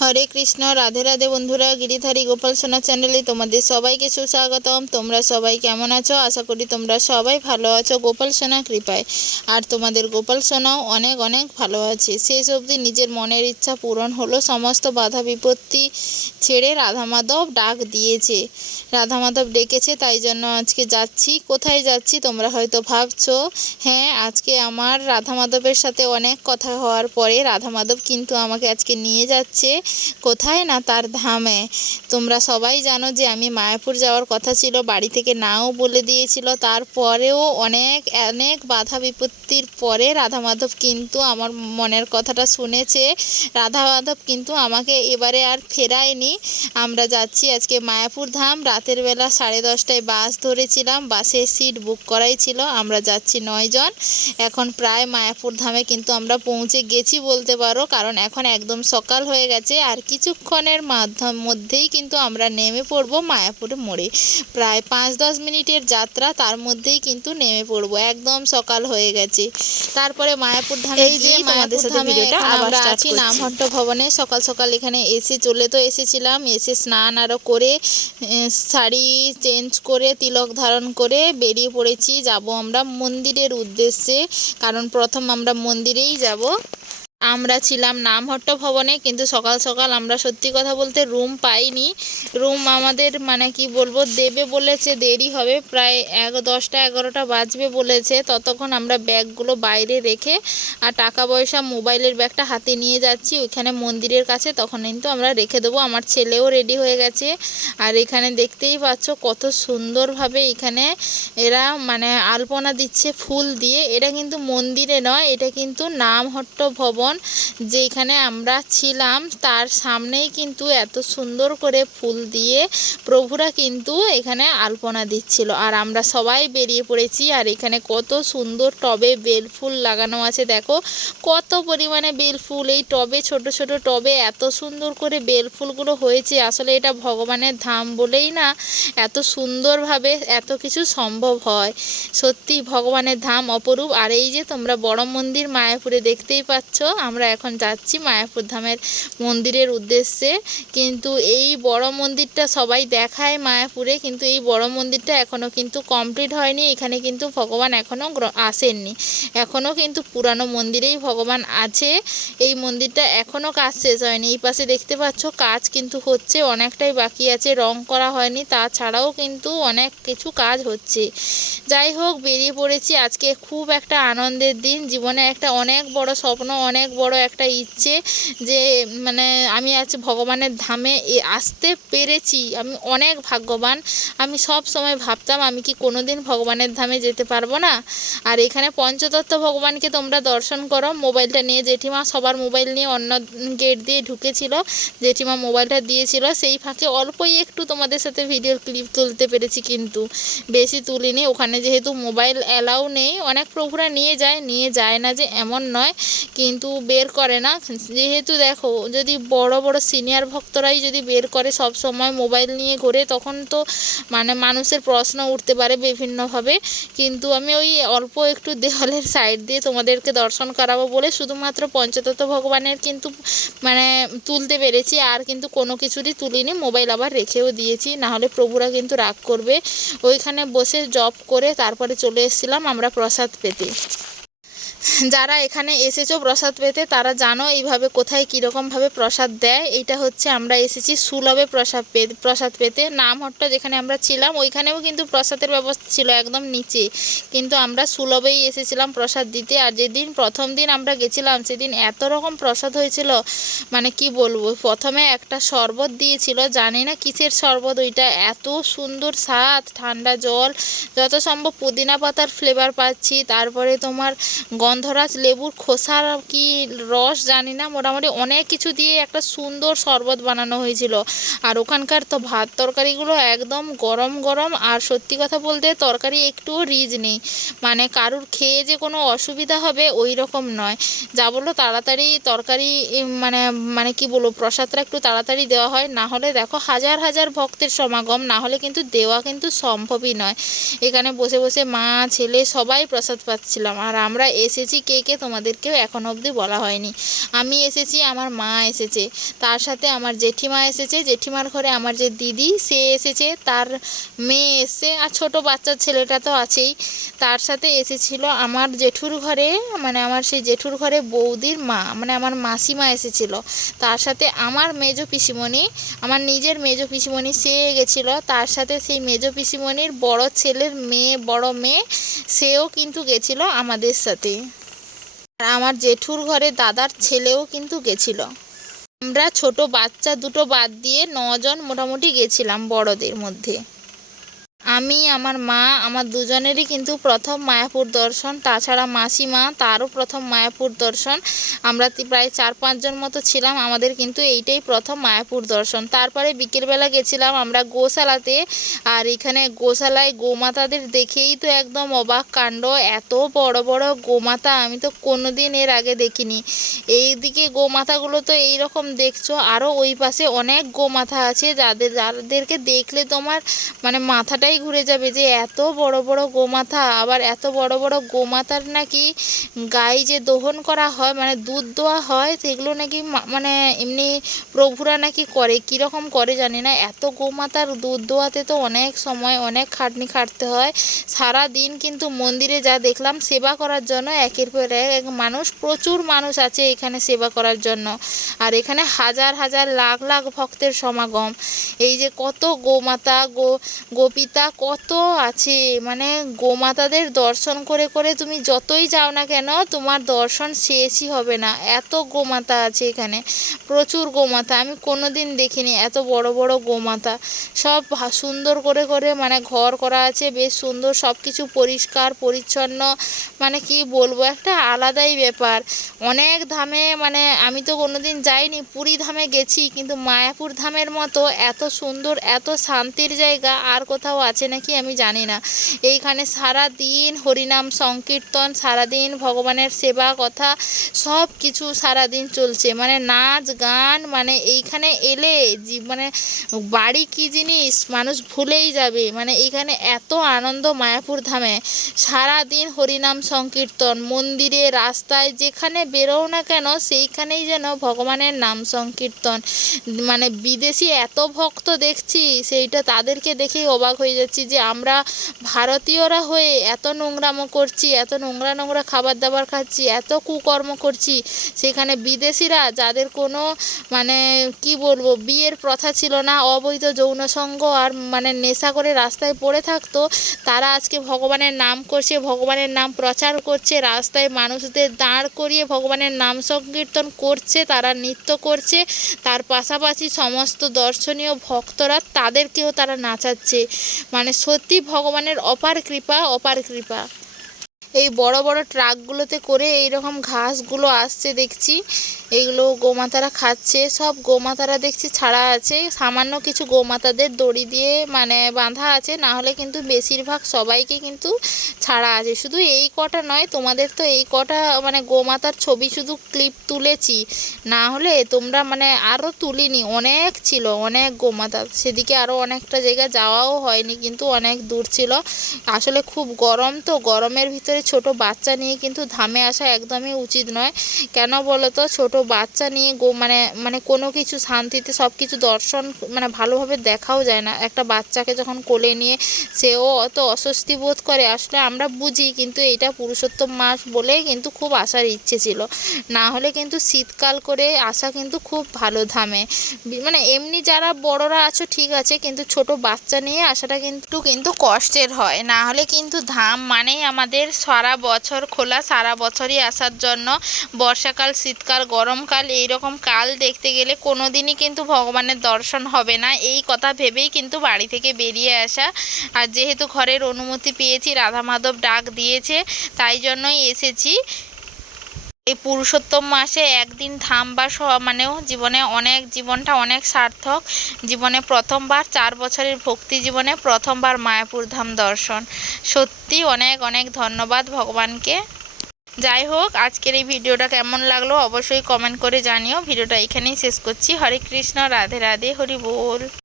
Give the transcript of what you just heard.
হরে কৃষ্ণ, রাধে রাধে বন্ধুরা। গিরিধারী গোপাল সোনা চ্যানেলে তোমাদের সবাইকে সুস্বাগতম। তোমরা সবাই কেমন আছো? আশা করি তোমরা সবাই ভালো আছো গোপাল সোনা কৃপায়। আর তোমাদের গোপাল সোনাও অনেক অনেক ভালো আছে। শেষ অবধি নিজের মনের ইচ্ছা পূরণ হলো। সমস্ত বাধা বিপত্তি ছেড়ে রাধা মাধব ডাক দিয়েছে, রাধা মাধব ডেকেছে, তাই জন্য আজকে যাচ্ছি। কোথায় যাচ্ছি তোমরা হয়তো ভাবছো। হ্যাঁ, আজকে আমার রাধা মাধবের সাথে অনেক কথা হওয়ার পরে রাধা মাধব কিন্তু আমাকে আজকে নিয়ে যাচ্ছে কোথায় না, তার ধামে। তোমরা সবাই জানো যে আমি মায়াপুর যাওয়ার কথা ছিল, বাড়ি থেকে নাও বলে দিয়েছিল। তারপরেও অনেক অনেক বাধা বিপত্তির পরে রাধা মাধব কিন্তু আমার মনের কথাটা শুনেছে। রাধা মাধব কিন্তু আমাকে এবারে আর ফেরায়নি। আমরা যাচ্ছি আজকে মায়াপুর ধাম। রাতের বেলা 10:30টায় বাস ধরেছিলাম, বাসের সিট বুক করাই ছিল। আমরা যাচ্ছি 9 জন। এখন প্রায় মায়াপুর ধামে কিন্তু আমরা পৌঁছে গেছি বলতে পারো, কারণ এখন একদম সকাল হয়ে গেছে। আর কিছুক্ষণের মধ্যেই কিন্তু আমরা নেমে পড়ব মায়াপুর মোড়ে। প্রায় 5-10 মিনিটের যাত্রা, তার মধ্যেই কিন্তু নেমে পড়ব। একদম সকাল হয়ে গেছে। তারপরে মায়াপুর ধামে এই যে তোমাদের সাথে ভিডিওটা আবার আছি নামহট্ট ভবনে। সকাল সকাল এখানে এসেছিলাম। এসে স্নান আরও করে শাড়ি চেঞ্জ করে তিলক ধারণ করে বেরিয়ে পড়েছি। যাব আমরা মন্দিরের উদ্দেশ্যে, কারণ প্রথম আমরা মন্দিরেই যাব। আমরা ছিলাম নামহট্ট ভবনে, কিন্তু সকাল সকাল আমরা সত্যি কথা বলতে রুম পাইনি। রুম আমাদের কি বলবো, দেবে বলেছে, দেরি হবে, প্রায় 10টা-11টা বাজবে বলেছে। ততক্ষণ আমরা ব্যাগগুলো বাইরে রেখে আর টাকা পয়সা মোবাইলের ব্যাগটা হাতে নিয়ে যাচ্ছি ওইখানে মন্দিরের কাছে, তখন কিন্তু আমরা রেখে দেবো। আমার ছেলেও রেডি হয়ে গেছে। আর এখানে দেখতেই পাচ্ছ কত সুন্দরভাবে এখানে এরা আলপনা দিচ্ছে ফুল দিয়ে। এটা কিন্তু মন্দিরে নয়, এটা কিন্তু নামহট্ট ভবন যেখানে আমরা ছিলাম তার সামনেই কিন্তু এত সুন্দর করে ফুল দিয়ে প্রভুরা কিন্তু এখানে আলপনা দিচ্ছিল। আর আমরা সবাই বেরিয়ে পড়েছি। আর এখানে কত সুন্দর টবে বেল ফুল লাগানো আছে, দেখো কত পরিমাণে বেল ফুল। এই টবে, ছোট ছোট টবে এত সুন্দর করে বেল ফুলগুলো হয়েছে। আসলে এটা ভগবানের ধাম বলেই না এত সুন্দরভাবে এত কিছু সম্ভব হয়। সত্যি ভগবানের ধাম অপরূপ। আর এই যে তোমরা বড় মন্দির মায়াপুরে দেখতেই পাচ্ছ। আমরা এখন যাচ্ছি মায়াপুর ধামের মন্দিরের উদ্দেশ্যে। কিন্তু এই বড় মন্দিরটা সবাই দেখায় মায়াপুরে, কিন্তু এই বড় মন্দিরটা এখনও কিন্তু কমপ্লিট হয়নি। এখানে কিন্তু ভগবান এখনও আসেননি। এখনও কিন্তু পুরানো মন্দিরেই ভগবান আছে। এই মন্দিরটা এখনও কাজ শেষ হয়নি। এই পাশে দেখতে পাচ্ছ কাজ কিন্তু হচ্ছে, অনেকটাই বাকি আছে, রং করা হয়নি। তাছাড়াও কিন্তু অনেক কিছু কাজ হচ্ছে। যাই হোক, বেরিয়ে পড়েছি। আজকে খুব একটা আনন্দের দিন। জীবনে একটা অনেক বড় স্বপ্ন, অনেক বড় একটা ইচ্ছে যে আমি আজ ভগবানের ধামে আসতে পেরেছি। আমি অনেক ভাগ্যবান। আমি সব সময় ভাবতাম আমি কি কোনোদিন ভগবানের ধামে যেতে পারবো না। আর এখানে পঞ্চতত্ত্ব ভগবানকে তোমরা দর্শন করো। মোবাইলটা নিয়ে জেঠিমা সবার মোবাইল নিয়ে অন্য গেট দিয়ে ঢুকেছিল, জেঠিমা মোবাইলটা দিয়েছিল। সেই ফাঁকে অল্পই একটু তোমাদের সাথে ভিডিওর ক্লিপ তুলতে পেরেছি, কিন্তু বেশি তুলিনি। ওখানে যেহেতু মোবাইল অ্যালাউ নেই, অনেক প্রভুরা নিয়ে যায় না যে এমন নয়, কিন্তু বের করে না। যেহেতু দেখো, যদি বড় বড় সিনিয়র ভক্তরাই যদি বের করে সব সময় মোবাইল নিয়ে ঘোরে, তখন তো মানুষের প্রশ্ন উঠতে পারে বিভিন্নভাবে। কিন্তু আমি ওই অল্প একটু দেওয়ালের সাইড দিয়ে তোমাদেরকে দর্শন করাবো বলে শুধুমাত্র পঞ্চতত্ত্ব ভগবানের কিন্তু তুলতে পেরেছি। আর কিন্তু কোনো কিছুরই তুলিনি, মোবাইল আবার রেখেও দিয়েছি, নাহলে প্রভুরা কিন্তু রাগ করবে। ওইখানে বসে জপ করে তারপরে চলে এসেছিলাম আমরা প্রসাদ পেতে। যারা এখানে এসেছো প্রসাদ পেতে তারা জানো এইভাবে কোথায় কীরকমভাবে প্রসাদ দেয়। এইটা হচ্ছে আমরা এসেছি সুলভে প্রসাদ পেতে। নামহট্ট যেখানে আমরা ছিলাম ওইখানেও কিন্তু প্রসাদের ব্যবস্থা ছিল একদম নিচে, কিন্তু আমরা সুলভেই এসেছিলাম প্রসাদ দিতে। আর যেদিন প্রথম দিন আমরা গেছিলাম সেদিন এত রকম প্রসাদ হয়েছিল, কি বলবো। প্রথমে একটা শরবত দিয়েছিল, জানি না কিসের শরবত ওইটা, এত সুন্দর স্বাদ, ঠান্ডা জল, যত সম্ভব পুদিনা পাতার ফ্লেভার পাচ্ছি। তারপরে তোমার গন্ধরাজ লেবুর খোসার কি রস জানি না, মোটামুটি অনেক কিছু দিয়ে একটা সুন্দর শরবত বানানো হয়েছিল। আর ওখানকার তো ভাত তরকারিগুলো একদম গরম গরম। আর সত্যি কথা বলতে তরকারি একটুও রিচ নেই, কারুর খেয়ে যে কোনো অসুবিধা হবে ওই রকম নয়। যা বলো তাড়াতাড়ি তরকারি কি বলবো, প্রসাদটা একটু তাড়াতাড়ি দেওয়া হয়, না হলে দেখো হাজার হাজার ভক্তের সমাগম, না হলে কিন্তু দেওয়া কিন্তু সম্ভবই নয়। এখানে বসে বসে মা ছেলে সবাই প্রসাদ পাচ্ছিলাম। আর আমরা এসে এসেছি কে কে তোমাদেরকেও এখন অবধি বলা হয়নি। আমি এসেছি, আমার মা এসেছে, তার সাথে আমার জেঠিমা এসেছে, জেঠিমার ঘরে আমার যে দিদি সে এসেছে, তার মেয়ে এসছে, আর ছোট বাচ্চার ছেলেটা তো আছেই। তার সাথে এসেছিল আমার জেঠুর ঘরে, মানে আমার সেই জেঠুর ঘরে বৌদির মা, মানে আমার মাসিমা এসেছিল। তার সাথে আমার মেজো পিসিমণি, আমার নিজের মেজো পিসিমণি সে গেছিলো। তার সাথে সেই মেজো পিসিমণির বড় ছেলের মেয়ে, বড় মেয়ে, সেও কিন্তু গেছিলো আমাদের সাথে। আর আমার জেঠুর ঘরে দাদার ছেলেও কিন্তু গেছিলো। আমরা ছোট বাচ্চা দুটো বাদ দিয়ে 9 জন মোটামুটি গেছিলাম বড়দের মধ্যে। আমি, আমার মা, আমার দুজনেরই কিন্তু প্রথম মায়াপুর দর্শন। তাছাড়া মাসিমা, তারও প্রথম মায়াপুর দর্শন। আমরা প্রায় 4-5 জন মতো ছিলাম, আমাদের কিন্তু এইটাই প্রথম মায়াপুর দর্শন। তারপরে বিকেলবেলা গেছিলাম আমরা গোশালাতে। আর এখানে গোশালায় গোমাতাদের দেখেই তো একদম অবাক কাণ্ড। এত বড় বড় গোমাতা আমি তো কোনোদিন এর আগে দেখিনি। এইদিকে গোমাতাগুলো তো এইরকম দেখছো, আরও ওই পাশে অনেক গোমাতা আছে যাদেরকে দেখলে তোমার মানে মাথাটাই ঘুরে যাবে যে এত বড় বড় গোমাতা। আবার এত বড় বড় গোমাতার নাকি গায়ে যে দহন করা হয়, মানে দুধ দোয়া হয়, সেগুলো নাকি মানে এমনি প্রভুরা নাকি করে, কীরকম করে জানি না। এত গোমাতার দুধ দোয়াতে তো অনেক সময় অনেক খাটনি খাটতে হয়। সারা দিন কিন্তু মন্দিরে যা দেখলাম সেবা করার জন্য একের পর এক মানুষ, প্রচুর মানুষ আছে এখানে সেবা করার জন্য। আর এখানে হাজার হাজার লাখ লাখ ভক্তের সমাগম। এই যে কত গোমাতা, গোপিতা কত আছে, মানে গোমাতাদের দর্শন করে করে তুমি যতই যাও না কেন তোমার দর্শন শেষই হবে না। এত গোমাতা আছে এখানে, প্রচুর গোমাতা। আমি কোনো দিন দেখিনি এত বড় বড় গোমাতা। সব সুন্দর করে করে মানে ঘর করা আছে, বেশ সুন্দর, সব কিছু পরিষ্কার পরিচ্ছন্ন, মানে কি বলবো, একটা আলাদাই ব্যাপার। অনেক ধামে, মানে আমি তো কোনো দিন যাইনি, পুরী ধামে গেছি, কিন্তু মায়াপুর ধামের মতো এত সুন্দর এত শান্তির জায়গা আর কোথাও আছে নাকি আমি জানি না। এইখানে সারা দিন হরিনাম সংকীর্তন, সারাদিন ভগবানের সেবা কথা সব কিছু সারাদিন চলছে, মানে নাচ গান, মানে এইখানে এলে মানে বাড়ি কী জিনিস মানুষ ভুলেই যাবে। মানে এইখানে এত আনন্দ মায়াপুর ধামে, সারাদিন হরিনাম সংকীর্তন, মন্দিরে রাস্তায় যেখানে বেরোও না কেন সেইখানেই যেন ভগবানের নাম সংকীর্তন। মানে বিদেশি এত ভক্ত দেখছি, সেইটা তাদেরকে দেখেই অবাক হয়ে যাচ্ছি যে আমরা ভারতীয়রা হয়ে এত নোংরামো করছি, এত নোংরা নোংরা খাবার দাবার খাচ্ছি, এত কুকর্ম করছি। সেখানে বিদেশিরা যাদের কোনো মানে কি বলবো বিয়ের প্রথা ছিল না, অবৈধ যৌন সঙ্গ আর মানে নেশা করে রাস্তায় পড়ে থাকতো, তারা আজকে ভগবানের নাম করছে, ভগবানের নাম প্রচার করছে, রাস্তায় মানুষদের দাঁড় করিয়ে ভগবানের নাম সংকীর্তন করছে, তারা নৃত্য করছে। তার পাশাপাশি সমস্ত দর্শনীয় ভক্তরা তাদেরকেও তারা নাচাচ্ছে। মানে সত্যি ভগবানের অপার কৃপা, অপার কৃপা। এই বড় বড় ট্রাকগুলোতে করে এইরকম ঘাসগুলো আসছে দেখছি, এইগুলো গোমাতারা খাচ্ছে। সব গোমাতারা দেখছি ছাড়া আছে, সামান্য কিছু গোমাতাদের দড়ি দিয়ে মানে বাঁধা আছে, না হলে কিন্তু বেশিরভাগ সবাইকে কিন্তু ছাড়া আছে। শুধু এই কটা নয়, তোমাদের তো এই কটা মানে গোমাতার ছবি শুধু ক্লিপ তুলেছি, না হলে তোমরা মানে আরও তুলিনি, অনেক ছিল, অনেক গোমাতা। সেদিকে আরও অনেকটা জায়গা যাওয়াও হয়নি, কিন্তু অনেক দূর ছিল। আসলে খুব গরম, তো গরমের ভিতরে ছোট বাচ্চা নিয়ে কিন্তু ধামে আসা একদমই উচিত নয়। কেন বলো তো, ছোট বাচ্চা নিয়ে মানে কোনো কিছু শান্তিতে সব কিছু দর্শন মানে ভালোভাবে দেখাও যায় না। একটা বাচ্চাকে যখন কোলে নিয়ে সেও অত অস্বস্তি বোধ করে, আসলে আমরা বুঝি, কিন্তু এটা পুরুষোত্তম মাস বলে কিন্তু খুব আসার ইচ্ছে ছিল, না হলে কিন্তু শীতকাল করে আসা কিন্তু খুব ভালো ধামে। মানে এমনি যারা বড়রা আছো ঠিক আছে, কিন্তু ছোট বাচ্চা নিয়ে আসাটা কিন্তু কষ্টের হয়। না হলে কিন্তু ধাম মানেই আমাদের সারা বছর খোলা, সারা বছরই আসার জন্য। বর্ষাকাল, শীতকাল, গরমকাল, এইরকম কাল দেখতে গেলে কোনো দিনই কিন্তু ভগবানের দর্শন হবে না, এই কথা ভেবেই কিন্তু বাড়ি থেকে বেরিয়ে আসা। আর যেহেতু ঘরের অনুমতি পেয়েছি, রাধা মাধব ডাক দিয়েছে, তাই জন্যই এসেছি। এই পুরুষোত্তম মাসে একদিন ধাম বা মানেও জীবনটা অনেক সার্থক। জীবনে প্রথমবার, 4 বছরের ভক্তি জীবনে প্রথমবার মায়াপুর ধাম দর্শন। সত্যি অনেক অনেক ধন্যবাদ ভগবানকে। যাই হোক, আজকের এই ভিডিওটা কেমন লাগলো অবশ্যই কমেন্ট করে জানিও। ভিডিওটা এখানেই শেষ করছি। হরে কৃষ্ণ, রাধে রাধে, হরি বল।